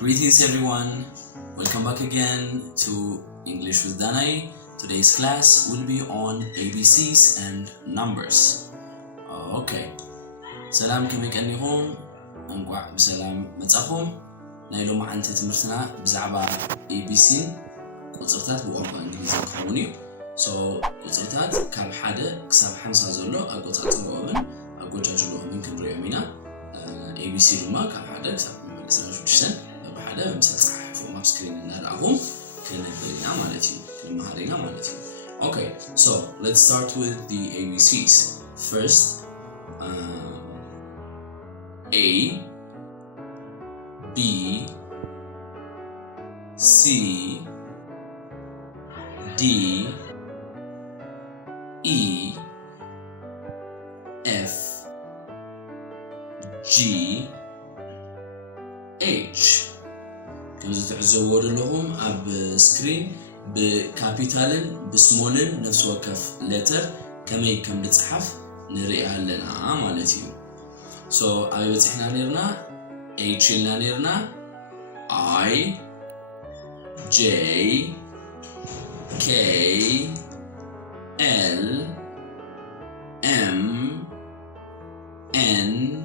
Greetings everyone, welcome back again to English with Danai. Today's class will be on ABCs and numbers. Okay, سلام كم يكنيهم أنقع بسلام متأخهم نايلو مع أنت تمرتنا بزعبة ABC قطرتات بوقع إنجليزي كهوني. So قطرتات كاب حدا كسب حمسة زلوا قطرات مقابل أقول جالوا من كبر يومنا ABC لما كاب حدا كسب مثلا شو تشتن بحدا مثلا صح فوق ما بسكرين نهارهم كنا مالتي كنا مهارينا مالتي. Okay, so let's start with the ABCs. First, A, B, C, D, E, F, G, H. كما تعزوا لهم اب سكرين بكابيتالن بسمولن نفس وكف لتر كما يكم نتصحف نريها لنا مالتي. So ابي بتحنا نيرنا H لنا نيرنا I, J, K, L, M, N,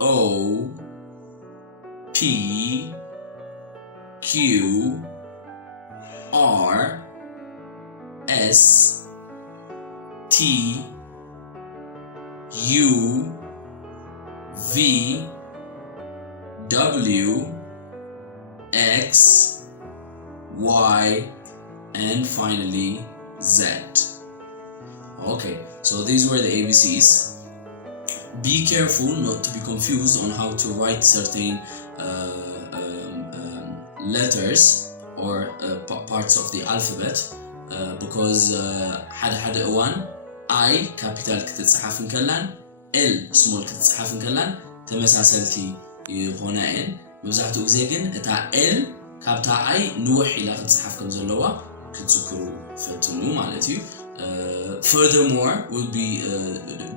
O, P, Q, R, S, T, U, V, W, X, Y, and finally Z. Okay, so these were the ABCs. Be careful not to be confused on how to write certain letters or parts of the alphabet because had one I capital كتتصحف كلان L small كتتصحف كلان تمساسلتي يخونين مبزحتو غزي ግን እታ L ካብታ I ንውሕ ኢላ ክትጽሓፍ ከም ዘለዋ ክትዝክሩ ፈትኑ ማለት እዩ. Furthermore, we'll be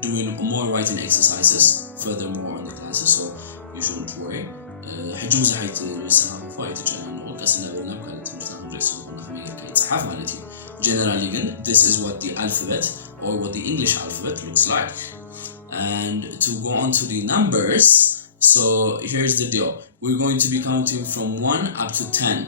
doing more writing exercises furthermore on the classes, so you shouldn't worry. حجم زحيت السنة فايت جنان وقسنا بالنا بكالة تمرتنا نرسل ونخمي كي تصحف مالتي. Generally, this is what the alphabet or what the English alphabet looks like. And to go on to the numbers, so here's the deal. We're going to be counting from 1 up to 10,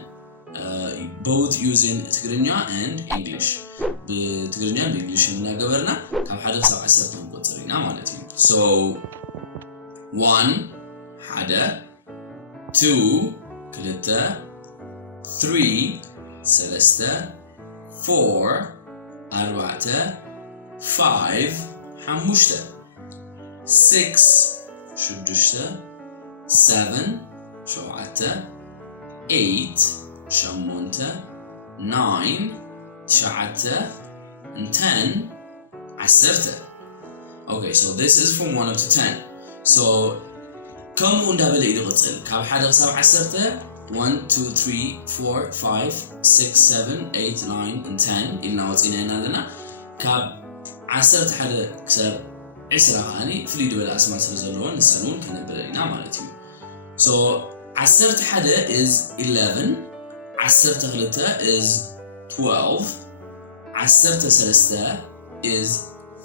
both using Tigrinya and English. بتقرنيا بإنجليش من قبلنا كم حدا سبع عشرة مقطرين عملتي. So 1 حدا 2 كلتا 3 سلسة 4 أربعة 5 حموشتا 6 شدشتا 7 شوعتا 8 شمونتا 9 شعتا and 10 عسرتا. Okay, so this is from 1 up to 10. So كم وندابل إيدي غتصل كاب حدا سبع عسرتا 1 2 3 4 5 6 7 8 9 and 10 إلنا وطينا لنا كاب عسرت حدا كسب عسرة هاني فليدو بلا أسماء سرزلون نسنون كنبلينا مالتي. So عسرت حدا is 11 عسرت غلطة is 12 عسرت سلسة is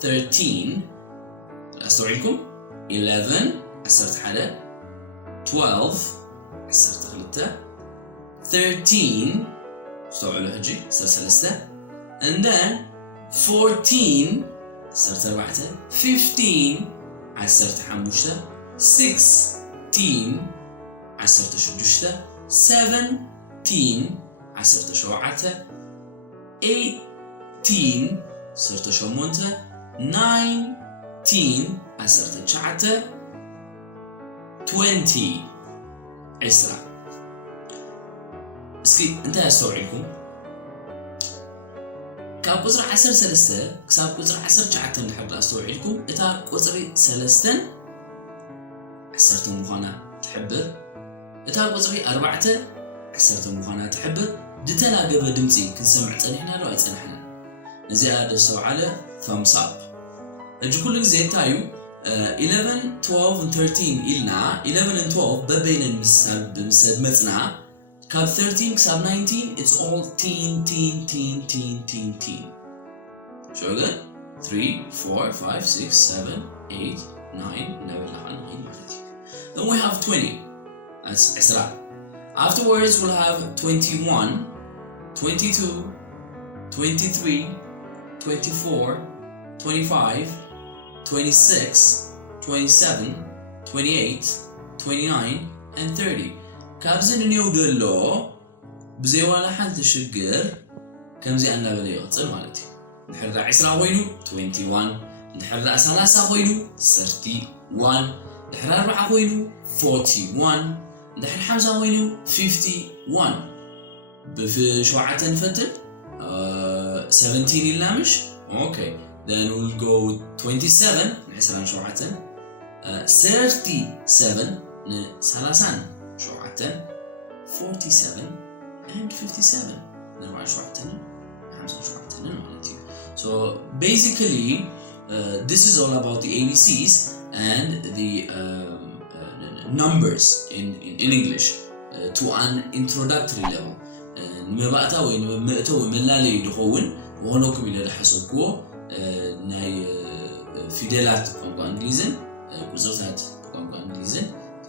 13. أستوعبكم 11 عسرت حدا 12 عسرت غلطة 13 استوعبوا هجي سلسة and then 14 عسرت أربعة 15 عسرت حموشة 16 عسرت شدوشة 17 عسرت شوعته 18 صرت شمونته 19 عسرت تشعته 20 عسرة. اسكي انت استوعبكم كاب قصر عسر سلسة كساب قصر عسر تشعته نحب استوعبكم اتا قصري سلستن عسرت مخانا تحبه اتا قصري أربعة عسرت مخانا تحبه دتلا قبل دمتي كنسمع صنحنا لو ايصنحنا نزي هذا السو على thumbs up. اجي كل زي تايو 11 12 and 13 إلنا 11 and 12 ببين المسد مصنا كاب 13 كساب 19 it's all teen شو قال 3 4 5 6 7 8 9 11 then we have 20 that's إسراء. Afterwards we'll have 21 22 23 24 25 26 27 28 29 and 30 كابزن نيودلو بزي ولا حد شجر كم زي أنا بلي أتصل مالتي نحرر 10 وينو 21 نحرر 3 وينو 31 نحرر 4 وينو 41 نحرر 5 وينو 51 بشوعة نفتل 17 اللامش okay then we'll go 27 عسران شوعة 37 نسالسان شوعة 47 and 57 نربع شوعة 5 شوعة so basically this is all about the ABCs and the numbers in English to an introductory level مبعتا وين مئتو ملالي دخون وهناكم إلى الحسوكو ناي فيديلات ቋንቋ انجليزن كوزرتات ቋንቋ انجليزن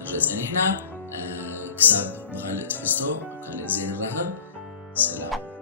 ترجعني احنا كساب بغالة تحستو كان زين الرهب سلام